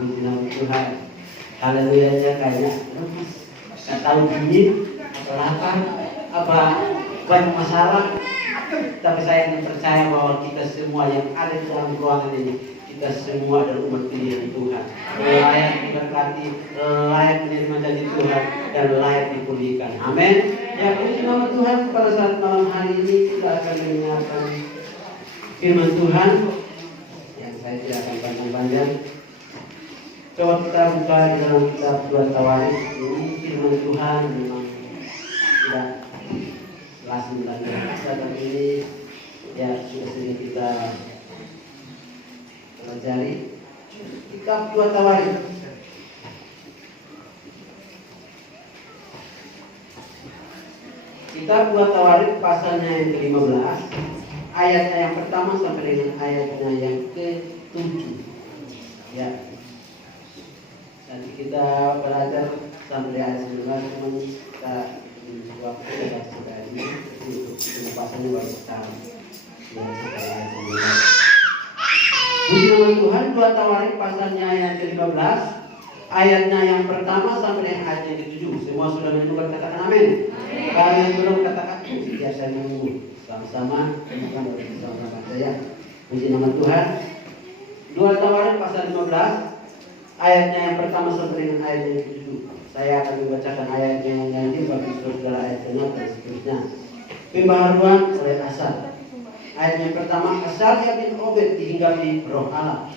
Puji nama Tuhan. Haleluya ya, kayaknya nggak tahu dingin atau lapar apa banyak masalah, tapi saya percaya bahwa kita semua yang ada di dalam ruangan ini, kita semua adalah umat pilihan Tuhan, layak diberkati, layak menerima janji Tuhan, dan layak dipulihkan. Amin. Ya, puji nama Tuhan. Pada saat malam hari ini kita akan mendengarkan firman Tuhan yang saya tidak akan panjang-panjang. Coba kita buka di dalam kitab 2 Tawarikh. Ini firman Tuhan memang tidak langsung dan biasa, tapi ini ya sudah sering kita pelajari. Kitab 2 Tawarikh. Kitab 2 Tawarikh pasalnya yang ke-15, ayatnya yang pertama sampai dengan ayatnya yang ke-7. Ya. Nanti kita belajar sampai ayat 19, namun kita waktu baca sampai ayat ini untuk pembahasannya baru kita sampai ayat 19. Puji nama Tuhan. 2 Tawarikh pasalnya yang ke-15, ayatnya yang pertama sampai dengan ayat yang ke-7. Semua sudah menemukan, katakan amin. Kalau yang belum katakan, biar saya menunggu sama-sama, bukan bersama-sama saya. Puji nama Tuhan. 2 Tawarikh pasal 15, ayatnya yang pertama sampai dengan ayat yang ke-7. Saya akan membacakan ayatnya yang nanti bagi saudara ayat tengah dan seterusnya. Pembaharuan oleh Asar. Ayat yang pertama, Asaria bin Obed dihinggapi roh Allah.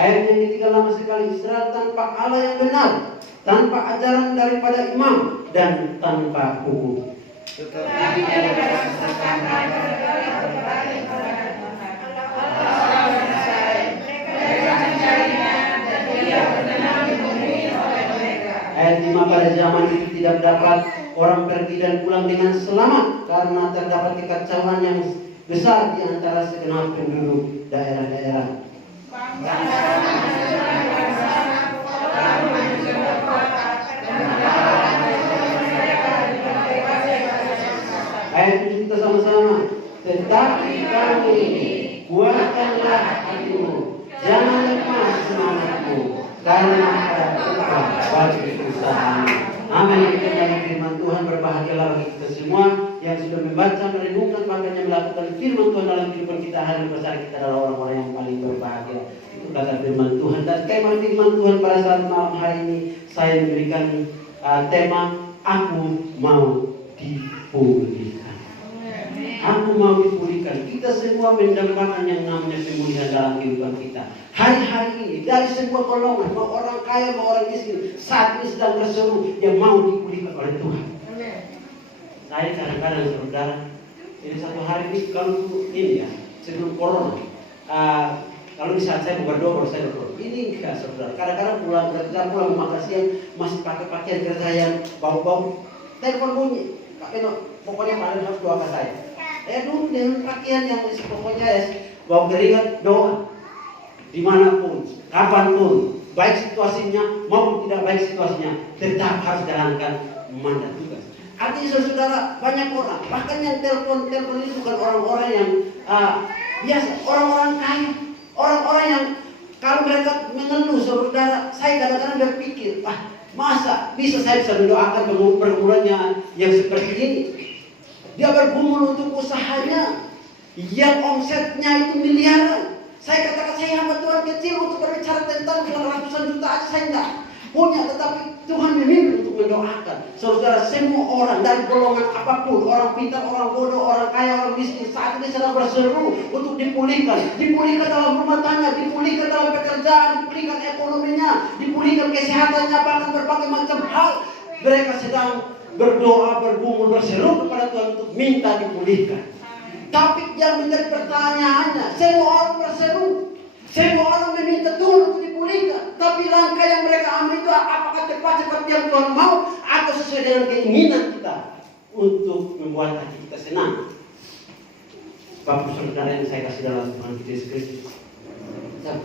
Ayat yang ketiga, lama sekali Israel tanpa Allah yang benar, tanpa ajaran daripada imam, dan tanpa hukum. Tetapi daripada kesesatan mereka mencarinya dan dia berkenan dipenuhi oleh mereka. Ayat 5, pada zaman itu tidak dapat orang pergi dan pulang dengan selamat, karena terdapat kekacauan yang besar di antara segenap penduduk daerah-daerah. Ayat 7 kita sama-sama. Tetapi kamu ini, kuatkanlah hatimu, jangan lemah semangatmu, karena ada upah bagi usahamu. Amin. Kita firman Tuhan, berbahagialah bagi kita semua yang sudah membaca, merenungkan, makanya melakukan firman Tuhan dalam kehidupan kita. Hari besar kita adalah orang-orang yang paling berbahagia. Itu kata firman Tuhan. Dan tema firman Tuhan pada saat malam hari ini saya memberikan tema, aku mau dipulihkan. Aku mau dipulihkan. Kita semua mendapatkan yang namanya pemulihan dalam kehidupan kita. Hari-hari ini dari semua golongan, mau orang kaya, mau orang miskin, saat ini sedang berseru yang mau dipulihkan oleh Tuhan. Saya kadang-kadang saudara, ini satu hari ini kalau ini ya sebelum corona, kalau di saat saya berdoa, saya berdoa. Ini enggak saudara. Kadang-kadang pulang kerja, pulang makan siang masih pakai pakaian kerja yang bau-bau. Telepon bunyi, Pak Beno, pokoknya kalian harus doakan saya. Dulu dengan pakaian yang pokoknya ya bau keringat, doa. Dimanapun, kapanpun, baik situasinya maupun tidak baik situasinya, tetap harus jalankan mandat tugas. Artinya saudara, banyak orang, bahkan yang telepon ini bukan orang-orang yang biasa, orang-orang kaya, orang-orang yang kalau mereka mengeluh saudara, saya kadang-kadang berpikir, masa bisa saya bisa mendoakan pergumulannya yang seperti ini? Dia bergumul untuk usahanya yang omsetnya itu miliaran. Saya katakan saya hamba Tuhan kecil untuk berbicara tentang ratusan juta aja saya enggak punya, tetapi Tuhan memimpin untuk mendoakan saudara semua orang dari golongan apapun, orang pintar, orang bodoh, orang kaya, orang miskin, saat ini sedang berseru untuk dipulihkan dalam rumah tangga, dipulihkan dalam pekerjaan, dipulihkan ekonominya, dipulihkan kesehatannya, bahkan berbagai macam hal. Mereka sedang berdoa, bergumul, berseru kepada Tuhan untuk minta dipulihkan. Tapi yang menjadi pertanyaannya, semua orang berseru, semua orang meminta Tuhan untuk dipulihkan. berikan. Tapi langkah yang mereka ambil itu apakah tepat seperti yang Tuhan mau atau sesuai dengan keinginan kita untuk membuat hati kita senang. Bapak saudara yang saya kasih dalam Tuhan kita Yesus Kristus,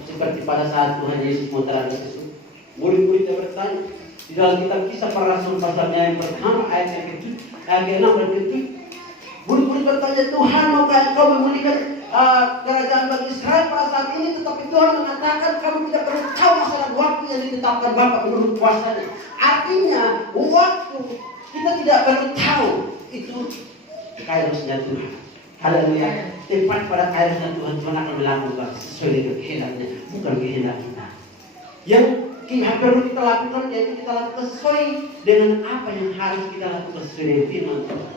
seperti pada saat Tuhan Yesus mau terangkat itu, murid-muridnya bertanya di dalam kitab Kisah Para Rasul pasalnya yang pertama ayat yang ke-6 dan ke-7, murid-murid bertanya, Tuhan maukah Engkau memulihkan kerajaan bagi Israel pada saat ini? Tetapi Tuhan mengatakan kamu tidak perlu tahu masalah waktu yang ditetapkan Bapa menurut kuasanya. Artinya waktu kita tidak perlu tahu, itu kairosnya Tuhan. Haleluya. Tepat pada kairosnya Tuhan, Tuhan akan melakukan sesuai dengan kehendaknya, bukan kehendak kita. Yang perlu kita lakukan yaitu kita lakukan sesuai dengan apa yang harus kita lakukan sesuai dengan firman Tuhan.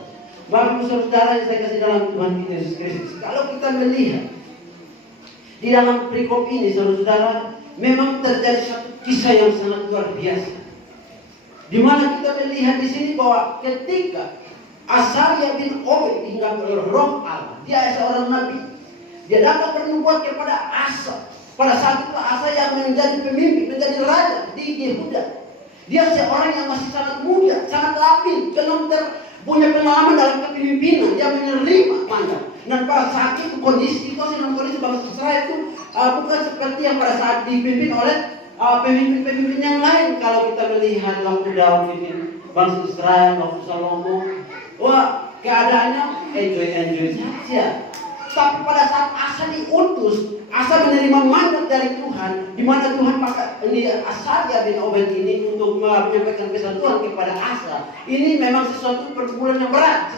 Bapak saudara yang saya kasih dalam Tuhan kita Yesus Kristus, kalau kita melihat di dalam perikop ini, saudara, memang terjadi satu kisah yang sangat luar biasa. Di mana kita melihat di sini bahwa ketika Asaria bin Obed dihinggapi oleh Roh Allah, dia seorang nabi, dia dapat bernubuat kepada Asa. Pada saat itu Asa yang menjadi pemimpin, menjadi raja di Yehuda. Dia seorang yang masih sangat muda, sangat labil, belum punya pengalaman dalam kepemimpinan. Dia menerima mandat. Dan pada saat itu kondisi bangsa Israel itu bukan seperti yang pada saat dipimpin oleh pemimpin-pemimpin yang lain. Kalau kita melihat waktu Daud pimpin bangsa Israel, waktu Salomo, wah keadaannya enjoy saja. Tapi pada saat Asa diutus, Asa menerima mandat dari Tuhan, di mana Tuhan pakai Asaria bin Obed ini untuk menyampaikan pesan Tuhan kepada Asa. Ini memang sesuatu pergumulan yang berat,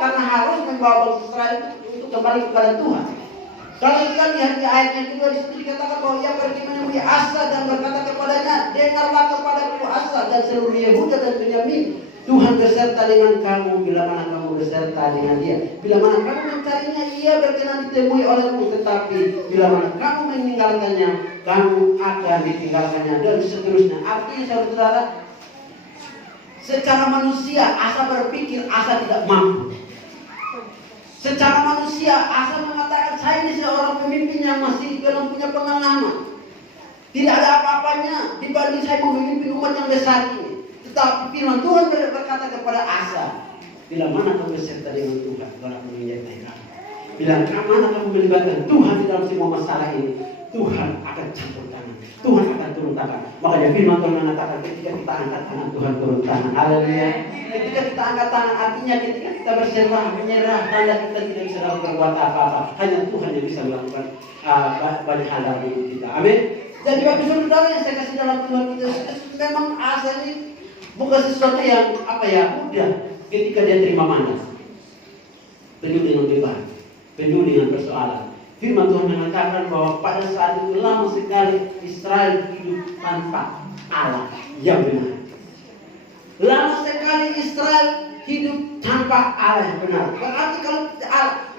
karena harus membawa bangsa Israel untuk kembali kepada Tuhan. Kalau kita lihat di ayat yang kedua, di situ dikatakan bahwa ia pergi menemui Asa dan berkata kepadanya, dengarlah kepadaku Asa dan seluruh Yehuda dan Benyamin. Tuhan beserta dengan kamu bila mana kamu beserta dengan dia. Bila mana kamu mencarinya, ia berkenan ditemui olehmu. Tetapi bila mana kamu meninggalkannya, kamu akan ditinggalkannya, dan seterusnya. Artinya saudara, secara manusia Asa berpikir Asa tidak mampu. Secara manusia Asa mengatakan, saya ini seorang pemimpin yang masih belum punya pengalaman. Tidak ada apa-apanya dibanding saya memimpin umat yang besar ini. Tetapi firman Tuhan berkata kepada Asa, bila mana kamu beserta dengan Tuhan, Tuhan akan menyertai kamu. Bila mana kamu melibatkan Tuhan di dalam semua masalah ini, Tuhan akan campur tangan, Tuhan akan turun tangan. Makanya firman Tuhan mengatakan ketika kita angkat tangan, Tuhan turun tangan. Haleluya. Ketika kita angkat tangan, artinya ketika kita berserah, menyerah, tanda kita tidak bisa berbuat apa-apa. Hanya Tuhan yang bisa melakukan banyak hal dalam hidup kita. Amin. Jadi waktu saudara yang saya kasih dalam Tuhan kita, memang Asa ini bukan sesuatu yang mudah ketika dia terima mandat. Penuh dengan beban, penuh dengan persoalan. Firman Tuhan mengatakan bahwa pada saat itu lama sekali Israel hidup tanpa Allah yang benar. Lama sekali Israel hidup tanpa Allah yang benar. Berarti kalau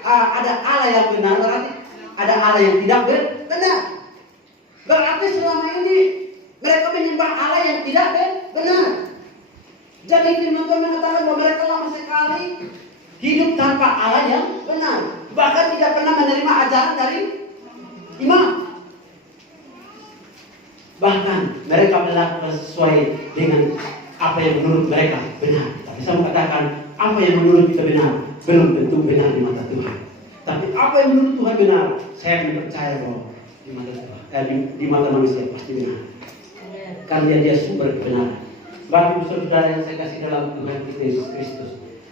ada Allah yang benar, berarti ada Allah yang tidak benar. Berarti selama ini mereka menyembah Allah yang tidak benar. Jadi firman Tuhan mengatakan bahwa mereka lama sekali hidup tanpa Allah yang benar. Bahkan tidak pernah menerima ajaran dari imam. Bahkan mereka melakukan sesuai dengan apa yang menurut mereka benar. Tapi saya mengatakan apa yang menurut kita benar belum tentu benar di mata Tuhan. Tapi apa yang menurut Tuhan benar, saya percaya bahwa di mata Tuhan, di mata manusia pasti benar. Karena dia sumber kebenaran. Bapak saudara yang saya kasih dalam Tuhan kita Yesus Kristus,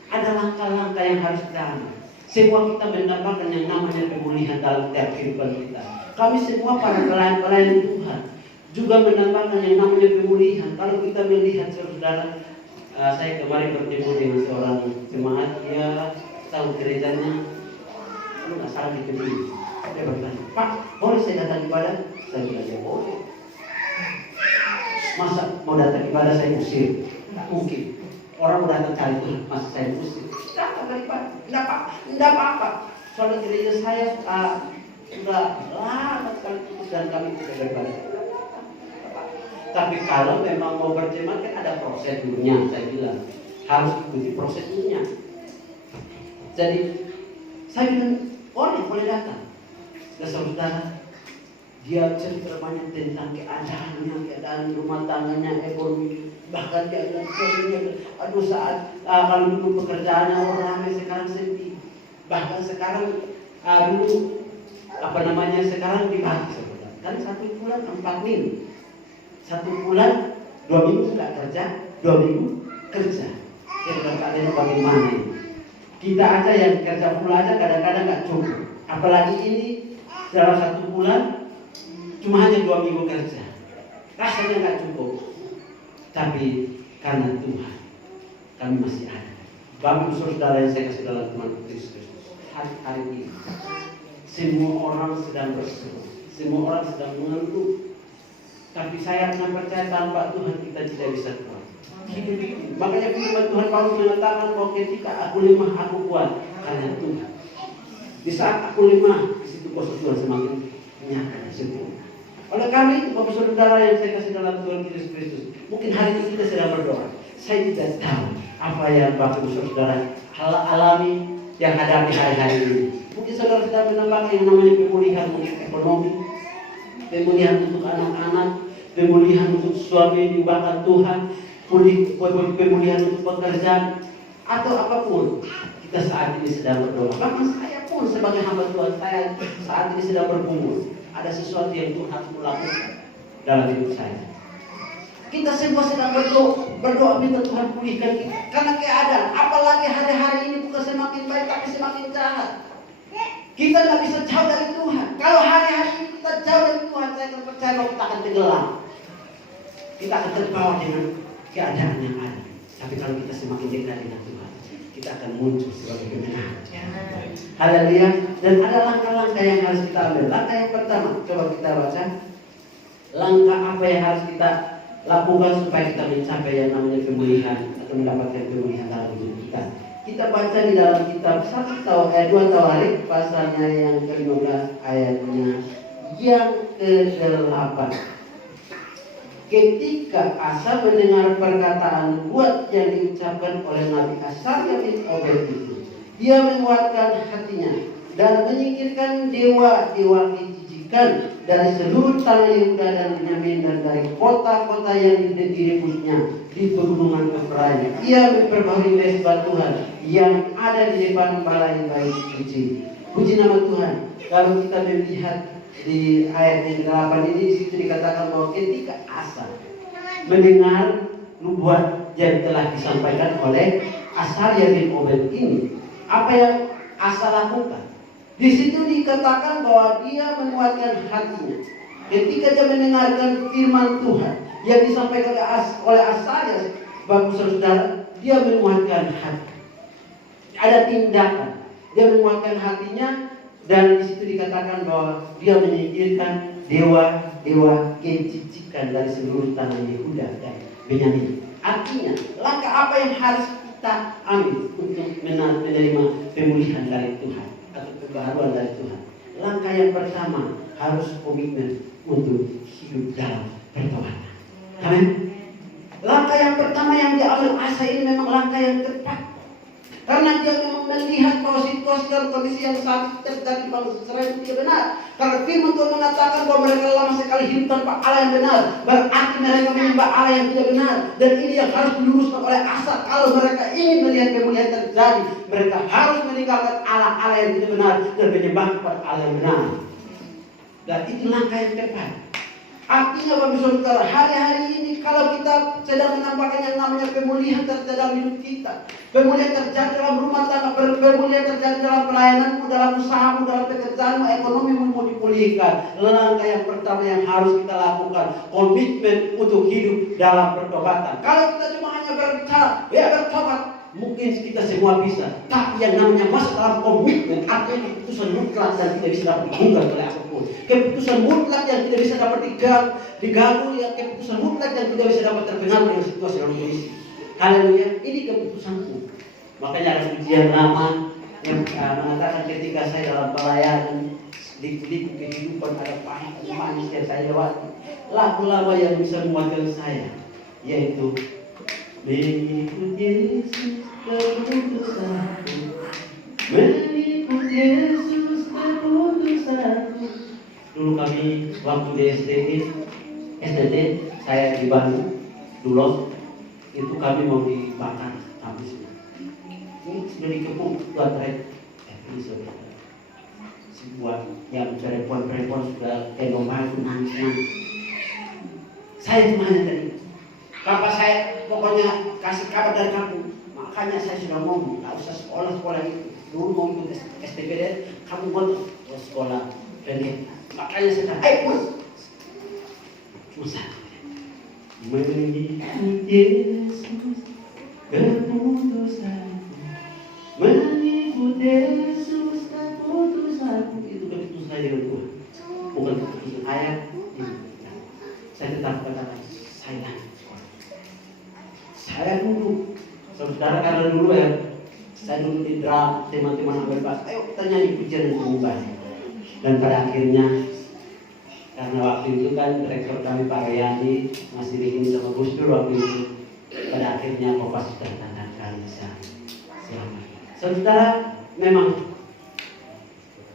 ada langkah-langkah yang harus kita ambil. Semua kita mendapatkan yang namanya pemulihan dalam tiap kehidupan kita. Kami semua para pelayan Tuhan juga mendapatkan yang namanya pemulihan. Kalau kita melihat saudara, saya kemarin bertemu dengan seorang jemaat, dia tahu gerejanya, lu nggak salah dipilih. Dia bertanya, Pak, boleh saya datang ibadah? Saya bilang, ya boleh. Masa mau datang ibadah saya usir? Tidak mungkin. Orang mau datang cari Tuhan, masa saya usir? Datang beribadah, tidak apa-apa. Soalnya gereja saya sudah lama sekali tutup dan kami tidak beribadah. Tapi kalau memang mau berjemaat kan ada prosedurnya, saya bilang harus ikuti prosedurnya. Jadi saya bilang boleh datang. Dan saudara, Dia cerita banyak tentang keadaan rumah tangganya, ekonomi, bahkan dia bilang aduh saat kalau dulu pekerjaannya orang ramai, sekarang sepi. Bahkan sekarang dulu sekarang dibagi sebenarnya. Kan 1 bulan 4 minggu, 1 bulan 2 minggu tidak kerja, 2 minggu kerja. Jadi keadaannya bagaimana ini? Kita aja yang kerja full aja kadang-kadang nggak cukup. Apalagi ini dalam 1 bulan cuma hanya 2 minggu kerja, rasanya nggak cukup. Tapi karena Tuhan, kami masih ada. Bapak Ibu Saudara yang saya kasih dalam Tuhan Kristus, hari ini semua orang sedang berseru, semua orang sedang mengeluh. Tapi saya akan percaya tanpa Tuhan kita tidak bisa kuat hidup ini. Makanya firman Tuhan Paulus mengatakan bahwa ketika aku lemah aku kuat karena Tuhan. Di saat aku lemah, di situ kuasa Tuhan semakin nyata dan sempurna. Oleh karena itu, Bapak Saudara yang saya kasih dalam Tuhan Yesus Kristus, mungkin hari ini kita sedang berdoa. Saya tidak tahu apa yang Bapak Saudara alami yang hadapi hari-hari ini. Mungkin saudara sedang menambahkan yang namanya pemulihan untuk ekonomi, pemulihan untuk anak-anak, pemulihan untuk suami diubahkan Tuhan, pemulihan untuk pekerjaan, atau apapun. Kita saat ini sedang berdoa. Bahkan saya pun sebagai hamba Tuhan, saya saat ini sedang bergumul. Ada sesuatu yang Tuhan harus melakukan dalam hidup saya. Kita semua sedang berdoa minta Tuhan pulihkan kita. Karena keadaan, apalagi hari-hari ini bukan semakin baik tapi semakin jahat. Kita tidak bisa jauh dari Tuhan. Kalau hari-hari ini kita jauh dari Tuhan, saya percaya bahwa kita akan tenggelam. Kita akan terbawa dengan keadaan yang ada. Tapi kalau kita semakin dekat dengan Tuhan, kita akan muncul sebagai kemenangan. Haleluya. Dan ada langkah-langkah yang harus kita ambil. Langkah yang pertama, coba kita baca. Langkah apa yang harus kita lakukan supaya kita mencapai yang namanya pemulihan atau mendapatkan pemulihan dalam hidup kita. Kita baca di dalam kitab 2 Tawarik pasalnya yang ke-15 ayatnya yang ke-8. Ketika Asa mendengar perkataan kuat yang diucapkan oleh Nabi Asarya bin Obed itu, dia menguatkan hatinya dan menyingkirkan dewa-dewa kejijikan dari seluruh tanah Yehuda dan Benyamin dan dari kota-kota yang direbusnya di pegunungan Efraim. Ia memperbaharui mesbah Tuhan yang ada di depan balai bait suci. Puji nama Tuhan. Kalau kita melihat di ayat yang ke-8 ini, di situ dikatakan bahwa ketika Asa mendengar nubuat yang telah disampaikan oleh Asarya bin Obed ini, apa yang Asa lakukan? Di situ dikatakan bahwa dia menguatkan hatinya. Ketika dia mendengarkan firman Tuhan yang disampaikan oleh Asarya, Bapak Saudara, dia menguatkan hati. Ada tindakan. Dia menguatkan hatinya. Dan di situ dikatakan bahwa dia menyingkirkan dewa-dewa kejijikan dari seluruh tanah Yehuda dan Benyamin. Artinya, langkah apa yang harus kita ambil untuk menerima pemulihan dari Tuhan atau pembaharuan dari Tuhan? Langkah yang pertama harus komitmen untuk hidup dalam pertobatan. Amin. Langkah yang pertama yang diambil Asa ini memang langkah yang tepat. Karena dia memang melihat bahwa situasi dan kondisi yang saat terjadi bangsa Israel itu tidak benar. Karena firman Tuhan mengatakan bahwa mereka lama sekali hidup tanpa Allah yang benar. Berarti mereka menyembah Allah yang tidak benar. Dan ini yang harus diluruskan oleh Asa. Kalau mereka ingin melihat pemulihan terjadi, mereka harus meninggalkan Allah yang tidak benar dan menyembah kepada Allah yang benar. Dan itu langkah yang tepat. Artinya Bapak Saudara, hari-hari ini kalau kita sedang menampakkan yang namanya pemulihan terjadi dalam hidup kita, pemulihan terjadi dalam rumah tangga, pemulihan terjadi dalam pelayananmu, dalam usahamu, dalam pekerjaanmu, ekonomimu mau dipulihkan. Langkah yang pertama yang harus kita lakukan, komitmen untuk hidup dalam pertobatan. Kalau kita cuma hanya berbicara, ya bertobat, mungkin kita semua bisa. Tapi yang namanya masuk dalam komitmen, artinya keputusan mutlak dan tidak bisa dapat diganggu oleh apapun. Keputusan mutlak yang tidak bisa dapat diganggu, ya keputusan mutlak yang tidak bisa dapat terpengaruh dengan situasi dan kondisi. Haleluya, ini keputusanku. Makanya ada pujian lama yang mengatakan ketika saya dalam pelayanan liku-liku kehidupan ada pahit dan manis yang saya lewati, lagu-lagu yang bisa menguatkan saya, yaitu mengikut Yesus keputusanku, mengikut Yesus keputusanku, Dulu kami waktu di SDT, saya di Bandung, dulu itu kami mau dibakar habis. Ini sudah dikepung buat ini saudara. Sebuah yang perempuan sudah gendong itu nangis. Saya cuma hanya tadi, Bapak saya pokoknya kasih kabar dari kampung. Makanya saya sudah ngomong, nggak usah sekolah itu. Dulu mau ikut STPD, kamu mau sekolah. Dan makanya saya pulang. Cuma satu. Mengikut Yesus, keputusanku. Mengikut Yesus, keputusanku. Itu keputusan saya dengan Tuhan. Bukan keputusan ayat. Saya tetap katakan, saya dulu. Saudara karena dulu ya, saya dulu di drum, teman-teman ambil pas, ayo kita nyanyi pujian dan penyembahan. Dan pada akhirnya, karena waktu itu kan rektor kami Pak Rayani masih bikin sama Gus Dur waktu itu, pada akhirnya Bapak sudah tanda kali selamat. Saudara memang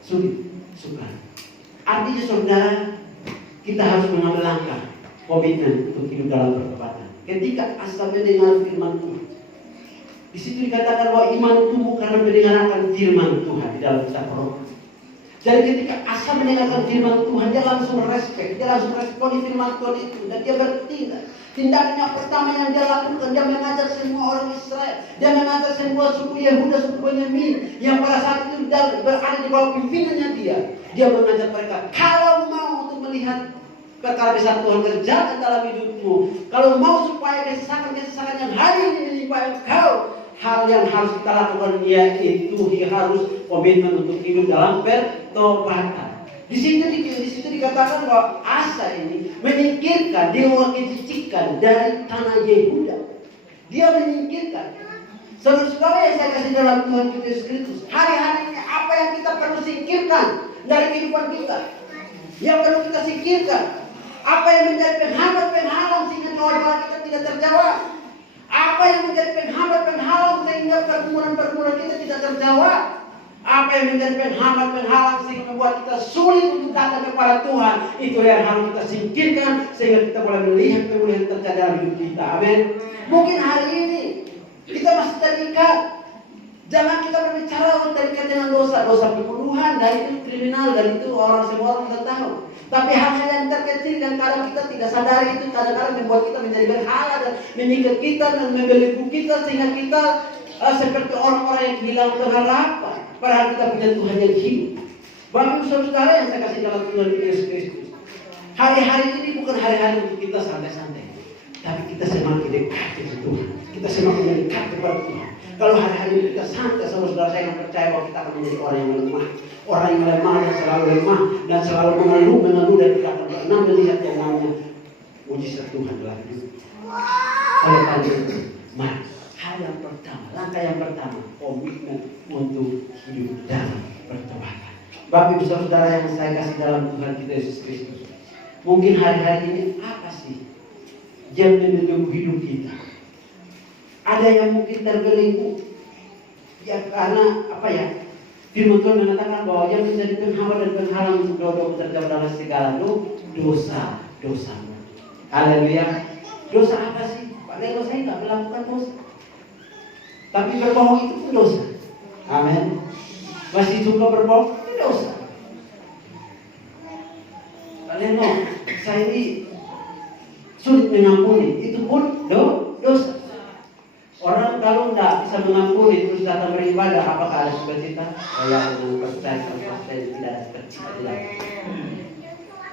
sulit, sukar. Artinya saudara, kita harus mengambil langkah komitmen untuk hidup dalam pertobatan. Ketika asal mendengar firman Tuhan, di situ dikatakan bahwa iman tumbuh karena mendengarkan firman Tuhan di dalam kitab Roma. Jadi ketika asal mendengarkan firman Tuhan, dia langsung respect, dia langsung respon firman Tuhan itu, dan dia bertindak. Tindakan yang pertama yang dia lakukan, dia mengajar semua orang Israel, dia mengajar semua suku Yehuda, suku Benyamin yang pada saat itu berada di bawah pimpinannya dia mengajar mereka, kalau mau untuk melihat perkara besar Tuhan kerjakan dalam hidupmu, kalau mau supaya kesesakan yang hari ini menimpa engkau, hal yang harus kita lakukan yaitu harus komitmen untuk hidup dalam pertobatan. Di situ dikatakan bahwa Asa ini menyingkirkan dewa kejijikan dari tanah Yehuda. Dia menyingkirkan. Saudara yang saya kasih dalam Tuhan kita Yesus Kristus, hari-hari ini apa yang kita perlu singkirkan dari kehidupan kita? Yang perlu kita singkirkan. Apa yang menjadi penghambat-penghalang sehingga doa-doa kita tidak terjawab? Apa yang menjadi penghambat-penghalang sehingga pergumulan-pergumulan kita tidak terjawab? Apa yang menjadi penghambat-penghalang sehingga membuat kita sulit untuk datang kepada Tuhan? Itu yang harus kita singkirkan sehingga kita boleh melihat pemulihan terjadi dalam hidup kita. Amin. Mungkin hari ini kita masih terikat. Jangan kita berbicara terikat dengan dosa pembunuhan, dari itu kriminal, dari itu semua orang kita tahu. Tapi hal-hal yang terkecil dan kadang kita tidak sadari itu kadang-kadang membuat kita menjadi berhala dan menyikat kita dan membelenggu kita sehingga kita seperti orang-orang yang kehilangan pengharapan. Padahal kita punya Tuhan yang hidup. Bapak saudara yang saya kasih dalam Tuhan Yesus Kristus, hari-hari ini bukan hari-hari untuk kita santai-santai, tapi kita semakin dekat dengan Tuhan. Kita semakin dekat kepada Tuhan. Kalau hari-hari ini kita santai, saudara saya yang percaya bahwa kita akan menjadi orang yang lemah. Orang yang lemah dan selalu lemah dan selalu mengeluh dan tidak akan pernah melihat yang namanya mujizat Tuhan dalam hidup. Oleh karena itu, mari hal yang pertama, langkah yang pertama, komitmen untuk hidup dalam pertobatan. Bapak Ibu saudara yang saya kasih dalam Tuhan kita Yesus Kristus, mungkin hari-hari ini apa sih yang menunggu hidup kita? Ada yang mungkin terbelenggu, ya karena apa ya? Firman Tuhan mengatakan bahwa yang menjadi penghambat dan penghalang untuk doa-doa terjawab dalam segala dosa. Haleluya. Dosa apa sih? Padahal saya tidak melakukan dosa, tapi berbohong itu pun dosa. Amin. Masih suka berbohong itu dosa. Kalian saya ini sulit mengampuni, itu pun dosa. Orang kalau tidak bisa mengampuni terus datang beribadah, apakah ada sukacita? Saya dengan percaya kalau saya tidak ada sukacita.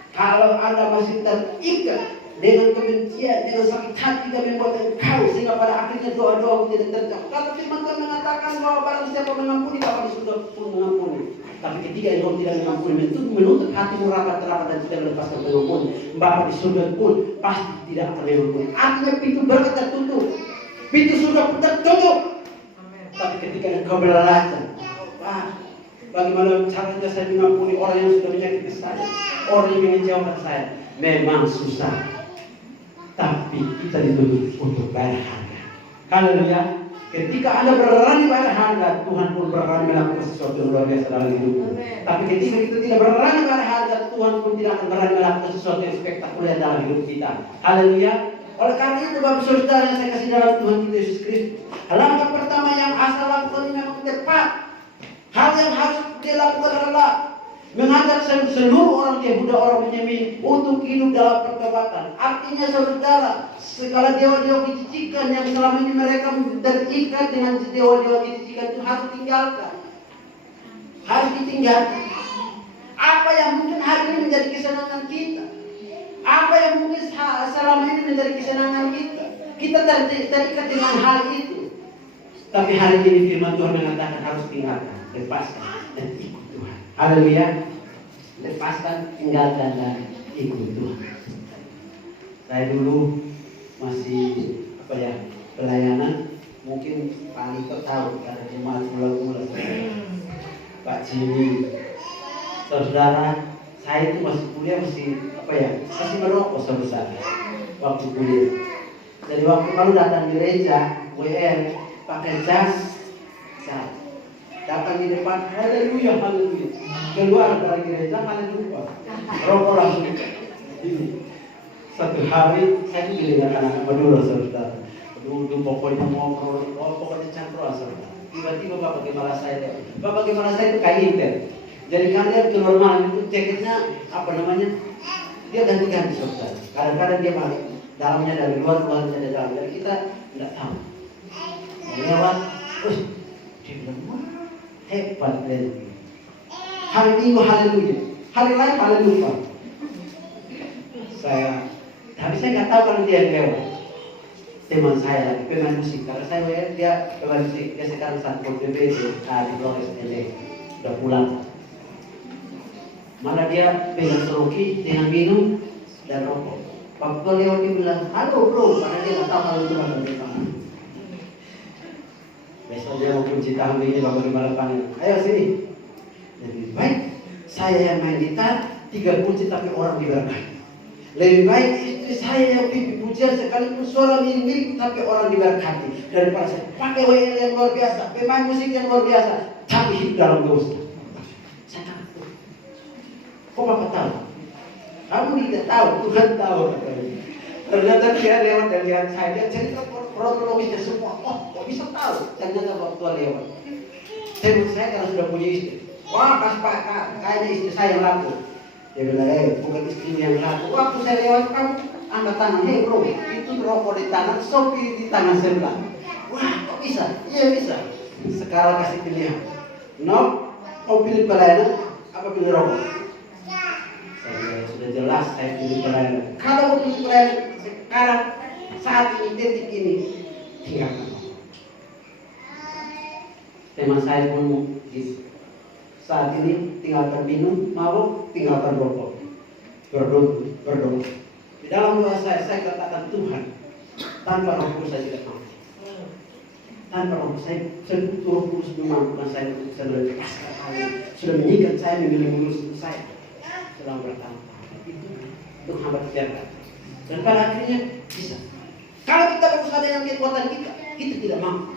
Kalau Anda masih terikat dengan kebencian, dengan sakit hati yang membuat engkau sehingga pada akhirnya doa-doa tidak terjawab. Kalau firman Tuhan mengatakan bahwa barang siapa mengampuni, Bapa di surga pun mengampuni. Tapi ketika engkau tidak mengampuni, menuntut hatimu rapat-rapat dan tidak melepaskan pengampuni, Bapa di surga pun pasti tidak akan mengampuni. Artinya pintu berkat tertutup. Pintu surga pun tertutup. Tapi ketika engkau beralasan, bagaimana caranya saya mengampuni orang yang sudah menyakiti saya, orang yang mengecewakan saya? Memang susah, tapi kita dituntut untuk bayar harga. Haleluya. Ketika Anda berani pada harga, Tuhan pun berani melakukan sesuatu yang luar biasa dalam hidupmu. Tapi ketika kita tidak berani pada harga, Tuhan pun tidak akan berani melakukan sesuatu yang spektakuler dalam hidup kita. Haleluya. Oleh karena itu, Bapak Saudara yang saya kasih dalam Tuhan kita Yesus Kristus, langkah pertama yang asal lakukan ini memang tepat. Hal yang harus dilakukan adalah mengajak seluruh orang Yehuda, orang Benyamin untuk hidup dalam pertobatan. Artinya saudara, segala dewa-dewa kejijikan yang selama ini mereka terikat dengan dewa-dewa kejijikan itu harus ditinggalkan. Harus ditinggalkan. Apa yang mungkin hari ini menjadi kesenangan kita, apa yang mungkin selama ini menjadi kesenangan kita, kita terikat dengan hal itu. Tapi hari ini firman Tuhan mengatakan harus tinggalkan, lepaskan dan ikut Tuhan. Haleluya. Lepaskan, tinggalkan dan ikut Tuhan. Saya dulu masih pelayanan, mungkin paling tahu karena jemaat mula-mula Pak Jimmy. Saudara, saya itu masih kuliah masih merokok saudara waktu kuliah. Jadi waktu kalau datang gereja, WR pakai jas, datang di depan, haleluya, haleluya. Keluar dari gereja, malah lupa rokok langsung. Satu hari saya beli anak-anak Madura saudara. Dulu pokoknya mau pokoknya campur saudara. Tiba-tiba Bapak Gembala saya itu kayak Intel. Jadi kalian keluar malam itu jaketnya dia ganti-ganti saudara. Kadang-kadang dia balik dalamnya dari luar dari dalam. Jadi kita tidak tahu. Lewat, dia bilang hebat dan hari Minggu haleluya, hari lain haleluya. Tapi saya nggak tahu kalau dia lewat. Teman saya lagi pemain musik, karena saya dia pemain musik, dia sekarang satu PBB di Flores LA, sudah pulang. Malah dia pegang seloki dengan minum dan rokok. Waktu lewat dia bilang, halo bro, karena dia nggak tahu kalau itu bakal dipanggil. Besok dia mau kunci tahun ini Bapak Gembala panggil, ayo sini. Lebih baik saya yang main gitar 3 kunci tapi orang diberkati. Lebih baik istri saya yang pipi pujian sekalipun suara mirip-mirip tapi orang diberkati, daripada saya pakai WL yang luar biasa, pemain musik yang luar biasa tapi hidup dalam dosa. Saya takut. Kok Bapak tahu? Kamu tidak tahu, Tuhan tahu. Ternyata dia lewat dan lihat saya, dia cerita kronologisnya semua. Oh, kok bisa tahu? Ternyata waktu lewat. Saya karena sudah punya istri. Wah, kayaknya istri saya yang laku. Dia bilang, bukan istri yang laku. Waktu saya lewat, kamu angkat tangan. Hei bro, itu rokok di tangan, sopi di tangan sebelah. Wah, kok bisa? Iya bisa. Sekarang kasih pilihan. No, kau pilih pelayanan, apa pilih rokok? Saya bilang, sudah jelas saya pilih pelayanan. Kalau mau pilih pelayanan, sekarang, saat ini, detik ini, tinggalkan. Teman saya pun saat ini tinggalkan minum, mabuk, tinggalkan rokok, berdoa. Di dalam doa saya katakan Tuhan, tanpa Roh Kudus saya tidak mampu. Tanpa Roh Kudus saya Roh Kudus memampukan saya untuk bisa melepaskan kalian, sudah menyikat saya memilih mengurus saya selama bertahun-tahun. Itu hamba biarkan. Dan pada akhirnya bisa. Kalau kita berusaha dengan kekuatan kita tidak mampu.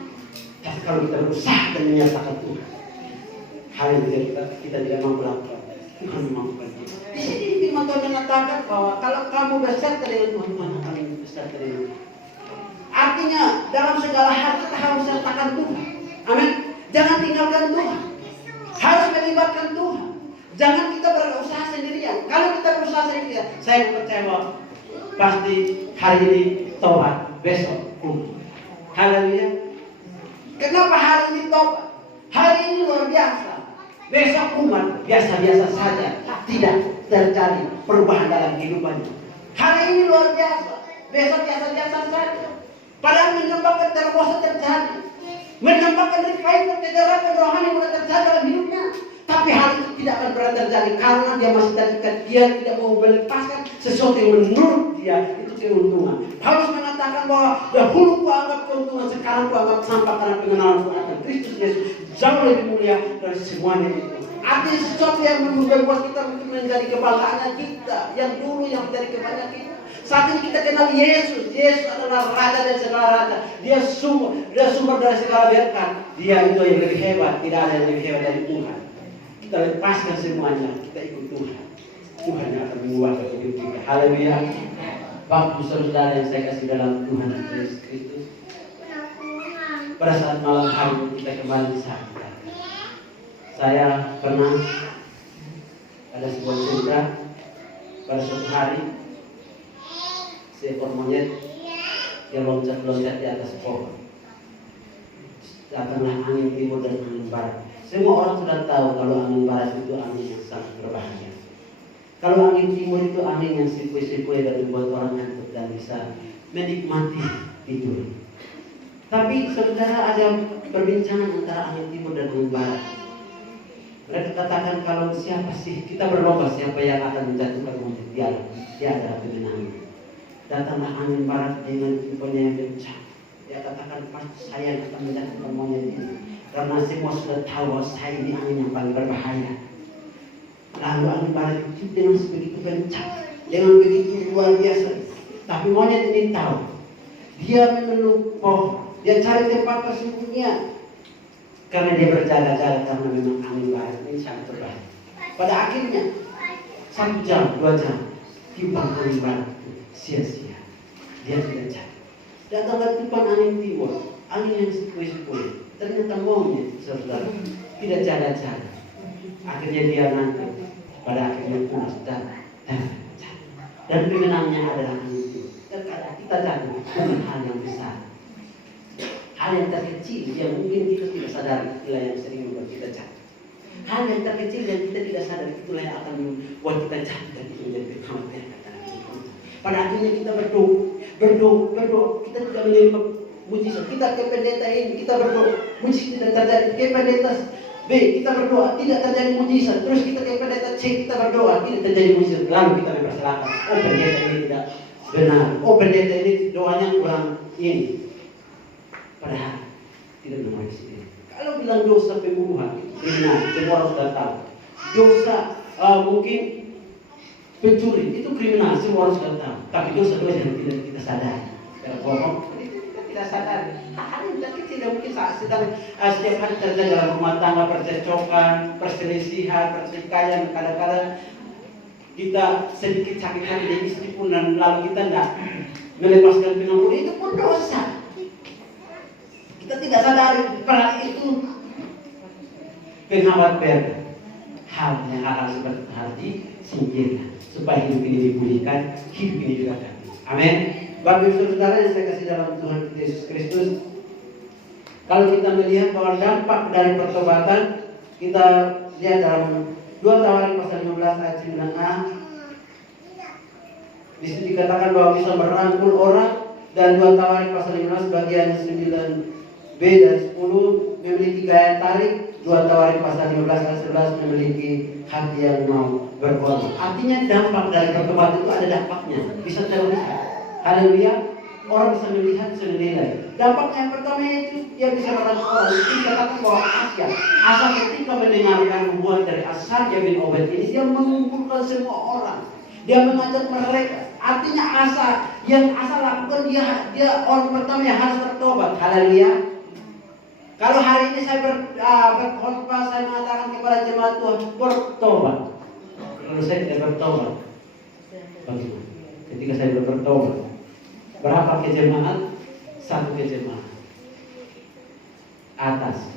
Tapi kalau kita berusaha dan menyatakan Tuhan, hal yang kita tidak mampu lakukan, Tuhan memampukan kita. Di sini firman Tuhan mengatakan bahwa kalau kamu beserta dengan Tuhan, Tuhan akan beserta dengan kita. Artinya dalam segala hal kita harus sertakan Tuhan. Amin. Jangan tinggalkan Tuhan. Harus melibatkan Tuhan. Jangan kita berusaha sendirian. Kalau kita berusaha sendirian, saya percaya bahwa pasti hari ini tobat, besok kumpul. Haleluya. Kenapa hari ini tobat? Hari ini luar biasa. Besok umat biasa-biasa saja, tidak terjadi perubahan dalam kehidupannya. Hari ini luar biasa. Besok biasa-biasa saja. Padahal menyebabkan terobosan terjadi, menyebabkan revival kegerakan rohani mulai terjadi dalam hidupnya. Tapi hal itu tidak akan pernah terjadi karena dia masih terikat. Dia tidak mau melepaskan sesuatu yang menurut dia itu keuntungan. Paulus mengatakan bahwa dahulu ku anggap keuntungan, sekarang ku anggap sampah karena pengenalan ku akan Kristus Yesus jauh lebih mulia dari semuanya itu. Artinya sesuatu yang membuat kita menjadi kebanggaan kita, yang dulu yang menjadi kebanggaan kita, Saat ini kita kenal Yesus. Yesus adalah Raja dan segala raja. Dia sumber dari segala berkat. Dia itu yang lebih hebat. Tidak ada yang lebih hebat dari Tuhan. Kita lepaskan semuanya. Kita ikut Tuhan. Tuhan yang akan menguatkan hidup kita. Haleluya. Bapak saudara yang saya kasih dalam Tuhan Yesus Kristus. Pada saat malam hari kita kembali sadar. Saya pernah ada sebuah cerita pada suatu hari seekor monyet yang loncat-loncat di atas pohon. Datanglah angin timur dan angin barat. Semua orang sudah tahu kalau angin barat itu angin yang sangat berbahaya. Kalau angin timur itu angin yang sepoi-sepoi dan membuat orang ngantuk dan bisa menikmati tidur. Tapi saudara, ada perbincangan antara angin timur dan angin barat. Mereka katakan kalau siapa sih, kita berlomba siapa yang akan menjatuhkan monyet dia adalah pemenang. Datanglah angin barat dengan timpanya yang kencang. Dia katakan pasti saya yang akan menjatuhkan monyet ini. Karena semua sudah tahu bahwa saya ini angin yang paling berbahaya. Lalu angin barat itu dengan begitu kencang, dengan begitu luar biasa. Tapi monyet ini tahu. Dia memeluk pohon. Dia cari tempat persembunyian. Karena dia berjaga-jaga karena memang angin barat ini sangat berbahaya. Pada akhirnya 1 jam, 2 jam tiupan angin barat itu sia-sia. Dia tidak cari. Datanglah tiupan angin timur, angin yang sepoi-sepoi. Ternyata monyet saudara tidak jaga-jaga. Akhirnya dia nanti pada akhirnya puas dan pemenangnya adalah angin timur. Terkadang kita jatuh dengan hal yang besar. Hal yang terkecil yang mungkin kita tidak sadar, itulah yang sering membuat kita jatuh. Hal yang terkecil yang kita tidak sadar, itulah yang akan membuat kita jatuh dan itu menjadi kekhawatiran. Pada akhirnya kita berdoa, kita tidak menerima mujizat. Kita ke pendeta ini, kita berdoa, mujizat tidak terjadi. Ke pendeta B, kita berdoa, tidak terjadi mujizat. Terus kita ke pendeta C, kita berdoa, tidak terjadi mujizat. Lalu kita mempersalahkan, oh pendeta ini tidak benar, oh pendeta ini doanya kurang ini. Padahal tidak benar sendiri. Kalau bilang dosa pembunuhan, kriminal, semua orang sudah tahu. Dosa mungkin pencuri itu kriminal, semua orang sudah tahu. Tapi dosa-dosa yang tidak kita sadari, kalau bohong kita tidak sadari. Hal yang kecil yang mungkin sedang setiap hari terjadi dalam rumah tangga, percekcokan, perselisihan, pertikaian, kadang-kadang kita sedikit sakit hati dari istri pun dan lalu kita tidak melepaskan pengampun, itu pun dosa. Kita tidak sadari peran itu penghambat berkat. Hal-hal seperti itu harus disingkirkan supaya hidup ini dipulihkan, hidup ini diberkati. Amin. Bapak Ibu Saudara yang saya kasih dalam Tuhan Yesus Kristus, kalau kita melihat bahwa dampak dari pertobatan, kita lihat dalam 2 Tawarik pasal 15 ayat 9a. Di situ dikatakan bahwa bisa merangkul orang, dan 2 Tawarik pasal 15 bagian 9b dan 10 memiliki gaya tarik. 2 Tawarik pasal 15 ayat 11 memiliki hati yang mau berkorban. Artinya dampak dari pertobatan itu ada dampaknya, bisa terlihat. Haleluya. Orang bisa melihat, bisa menilai. Dampaknya yang pertama itu dia bisa merangkul orang. Dikatakan bahwa Asa ketika mendengarkan hubungan dari Asarya bin Obed ini, dia mengumpulkan semua orang. Dia mengajak mereka. Artinya yang Asa lakukan, dia orang pertama yang harus bertobat. Haleluya. Kalau hari ini saya berkhotbah, saya mengatakan kepada jemaat Tuhan bertobat. Kalau saya tidak bertobat, bagaimana? Ketika saya bertobat, berapa kejemaat? 1 kejemaat atas.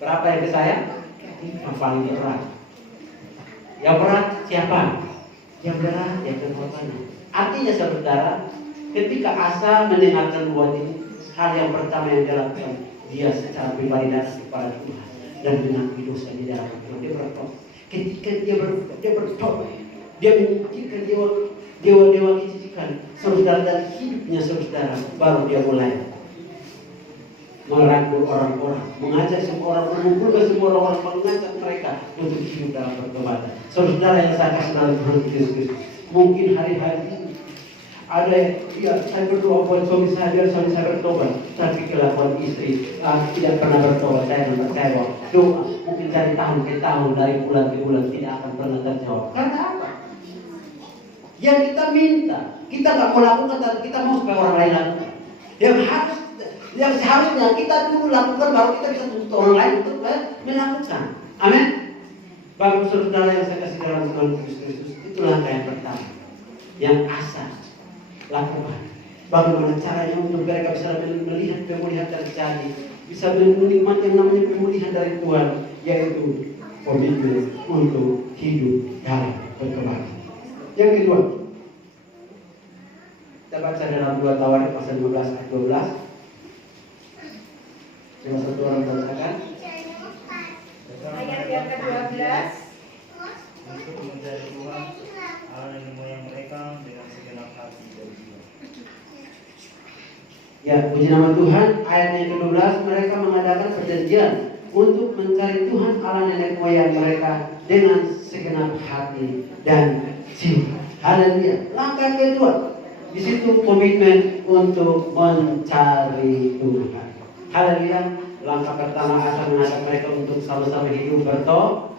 Berapa yang ke saya? Yang paling berat. Yang berat siapa? Yang berat yang berkorban. Artinya saudara, ketika Asa mendengarkan buat ini, hal yang pertama yang dia lakukan, dia secara pribadi datang kepada Tuhan dan mengakui dosa di dalam Tuhan. Dia bertobat. Ketika dia bertobat, dia menyingkirkan dewa-dewa kejijikan saudara dari hidupnya saudara, baru dia mulai merangkul orang-orang, mengajak semua orang, mengumpulkan semua orang, mengajak mereka untuk hidup dalam pertobatan. Saudara yang saya kasih dalam Tuhan Yesus, mungkin hari-hari ini ada saya berdoa buat suami saya biar suami saya bertobat, tapi kelakuan istri tidak pernah bertobat. Saya tidak percaya bahwa doa mungkin dari tahun ke tahun, dari bulan ke bulan tidak akan pernah terjawab. Karena apa? Yang kita minta, kita nggak mau lakukan, tapi kita mau supaya orang lain lakukan. Yang seharusnya kita dulu lakukan, baru kita bisa tuntut orang lain untuk melakukan. Amin. Bapak saudara yang saya kasih dalam Tuhan Kristus, itulah langkah yang pertama, yang asal lakukan. Bagaimana caranya untuk mereka bisa melihat pemulihan terjadi, bisa menikmati yang namanya pemulihan dari Tuhan, yaitu komitmen untuk hidup dalam berkebahagiaan. Yang kedua, kita baca dalam 2 Tawarik pasal 15 ayat 12. Coba satu orang bacakan. Ayat yang ke-12. Untuk mencari Tuhan Allah nenek moyang mereka dengan segenap hati dan jiwa. Ya, puji nama Tuhan. Ayat yang ke-12, mereka mengadakan perjanjian untuk mencari Tuhan Allah nenek moyang mereka dengan segenap hati dan jiwa. Haleluya. Langkah kedua, di situ komitmen untuk mencari Tuhan. Haleluya. Langkah pertama akan mengajak mereka untuk sama-sama hidup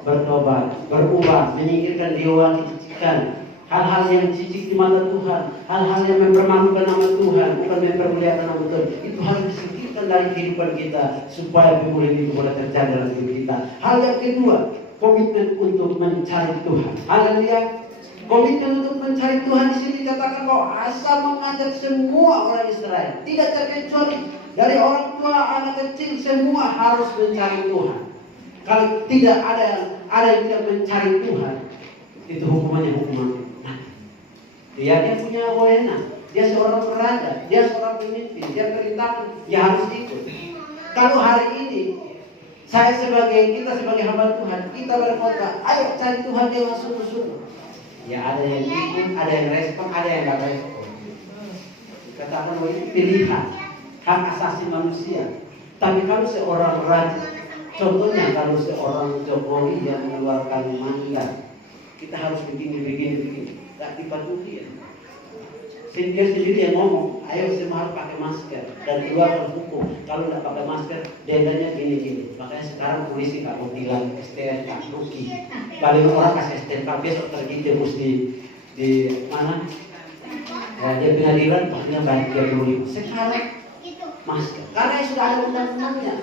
bertobat, berubah, menyingkirkan dewa kejijikan, hal-hal yang jijik di mata Tuhan, hal-hal yang mempermalukan nama Tuhan, bukan mempermuliakan nama Tuhan. Itu harus disingkirkan dari kehidupan kita supaya pemulihan itu boleh terjadi dalam hidup kita. Hal yang kedua, komitmen untuk mencari Tuhan. Haleluya. Komitmen untuk mencari Tuhan di sini dikatakan bahwa asal mengajak semua orang Israel, tidak terkecuali dari orang tua, anak kecil, semua harus mencari Tuhan. Kalau tidak ada yang tidak mencari Tuhan, itu hukumannya hukuman mati. Dia punya wewenang, dia seorang raja, dia seorang pemimpin, dia perintahkan, dia harus ikut. Kalau hari ini kita sebagai hamba Tuhan, kita berkhotbah, ayo cari Tuhan dengan sungguh-sungguh. Ya ada yang ikut, ada yang respon, ada yang tidak respon. Dikatakan bahwa itu pilihan, hak asasi manusia. Tapi kalau seorang raja, contohnya kalau seorang Jokowi yang mengeluarkan mandat, kita harus begini. Tak dipatuhi ya. Dia sendiri yang ngomong, ayo semua harus pakai masker dan keluarkan hukum. Kalau tidak pakai masker, dendanya gini. Makanya sekarang polisi tak mau bilang STNK rugi. Balik orang kasih STNK besok pergi tembus di mana? Dia pengadilan, pastinya balik dia dulu. Sekarang masker, karena sudah ada undang-undangnya.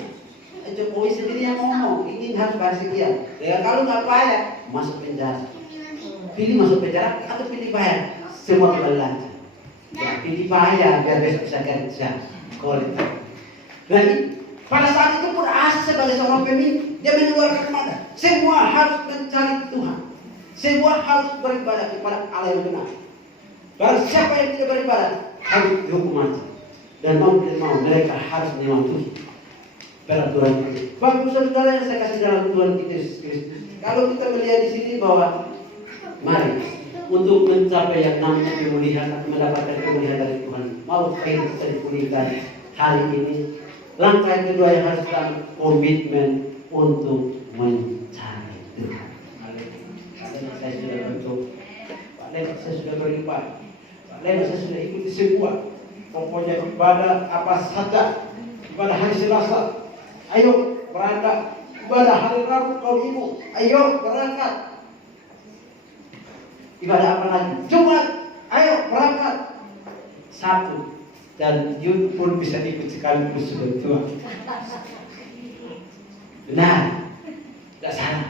Jokowi sendiri yang ngomong, ini harus bahas sekian. Ya kalau nggak bayar, masuk penjara. Pilih masuk penjara atau pilih bayar, semua kembali lancar. Ya, pilih bayar biar besok bisa kerja. Nah, pada saat itu pun Asa sebagai seorang pemimpin, dia mengeluarkan mandat. Semua harus mencari Tuhan. Semua harus beribadah kepada Allah yang benar. Barang siapa yang tidak beribadah harus dihukum mati. Dan mau tidak mau mereka harus mematuhi peraturan itu. Bapak saudara yang saya kasih dalam Tuhan kita Yesus Kristus. Kalau kita melihat di sini bahwa mari untuk mencapai yang namanya pemulihan atau mendapatkan pemulihan dari Tuhan, mau kita dipulihkan hari ini. Langkah yang kedua yang harus kita komitmen untuk mencari Tuhan. Saya sudah bentuk, Pak Len saya sudah beribadah, Pak Len saya sudah ikuti semua. Pokoknya ibadah apa saja, ibadah hari Selasa, ayo berangkat. Ibadah hari Rabu kaum ibu, ayo berangkat. Ibadah apa lagi? Jumat, ayo berangkat. Sabtu dan YouTube pun bisa ikut sekaligus sebentar. Benar, tidak salah.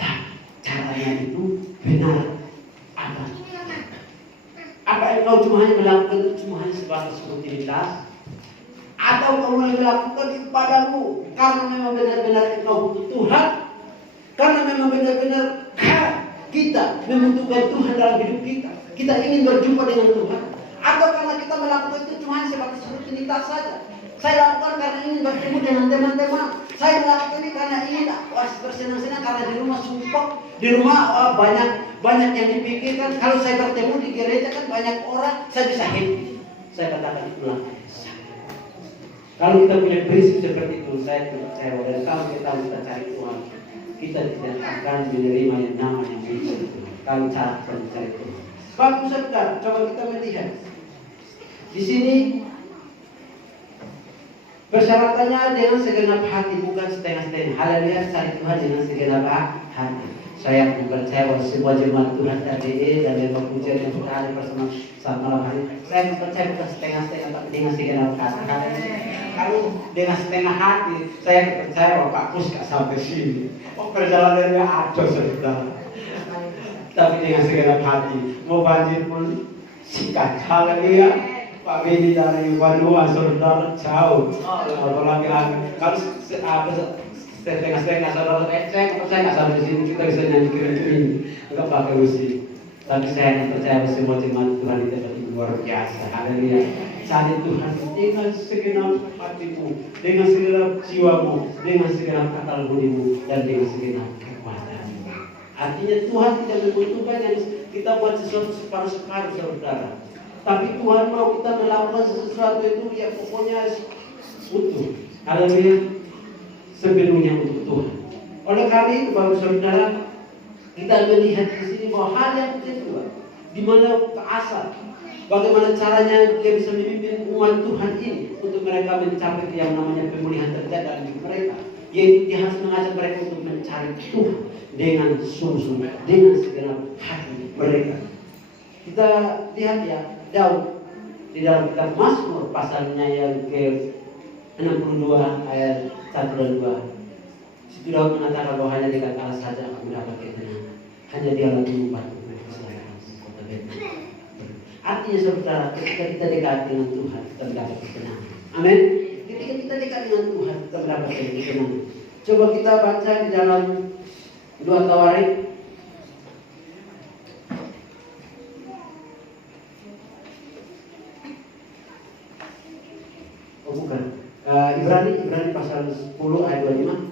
Nah, caranya itu benar. Apa yang kau cuma hanya melakukan itu cuma hanya sebatas rutinitas, atau kau melakukan ibadahmu karena memang benar-benar engkau butuh Tuhan, karena memang benar-benar kita membutuhkan Tuhan dalam hidup kita. Kita ingin berjumpa dengan Tuhan, atau karena kita melakukan itu cuma sebatas rutinitas saja. Saya lakukan karena ingin bertemu dengan teman-teman. Saya melakukan ini karena ingin bersenang-senang karena di rumah sumpah, di rumah banyak yang dipikirkan. Kalau saya bertemu di gereja kan banyak orang, saya bisa happy. Saya katakan itulah. Kalau kita punya prinsip seperti itu, saya percaya dan kalau kita cari Tuhan, kita tidak akan menerima yang namanya itu. Kalau cara mencari Tuhan. Bapak saudara, coba kita melihat di sini Persyaratannya dengan segenap hati, bukan setengah-setengah. Haleluya, cari Tuhan dengan segenap hati. Saya percaya bahwa semua jemaat Tuhan RDE dan Lembah Pujian yang berada bersama malam hari, saya percaya bukan setengah-setengah, tapi dengan segenap hati. Kalau dengan setengah hati, saya percaya bahwa Pak Kus gak sampai sini. Perjalanannya ada saudara. Tapi dengan segenap hati, mau banjir pun sikat. Haleluya. Pak Beni dari Bandung, saudara jauh. Apalagi kalau setengah-setengah saudara saya nggak sampai di sini, kita bisa nyanyi kering-kering, nggak pakai musik. Tapi saya percaya semua jemaat Tuhan di tempat ini luar biasa. Haleluya. Cari Tuhan dengan segenap hatimu, dengan segenap jiwamu, dengan segenap akal budimu, dan dengan segenap kekuatanmu. Artinya Tuhan tidak membutuhkan yang kita buat sesuatu separuh-separuh, saudara. Tapi Tuhan mau kita melakukan sesuatu itu ya pokoknya utuh. Haleluya. Sepenuhnya untuk Tuhan. Oleh karena itu, Bapak Saudara, kita melihat di sini bahwa hal yang kedua, di mana keasal, bagaimana caranya dia bisa memimpin umat Tuhan ini untuk mereka mencapai yang namanya pemulihan terjadi dalam hidup mereka. Yaitu dia harus mengajak mereka untuk mencari Tuhan dengan sungguh-sungguh, dengan segenap hati mereka. Kita lihat ya, Daud di dalam kitab Mazmur pasalnya yang ke 62 ayat 1 dan 2. Situ Daud mengatakan bahwa hanya dengan Allah saja aku mendapat ketenangan. Hanya dia lagi membantu keselamatan kota Betlehem. Artinya saudara, ketika kita dekat dengan Tuhan, kita mendapat ketenangan. Amin. Ketika kita dekat dengan Tuhan, kita mendapat ketenangan. Coba kita baca di dalam 2 Tawarik. Oh bukan. Ibrani pasal 10 ayat 25.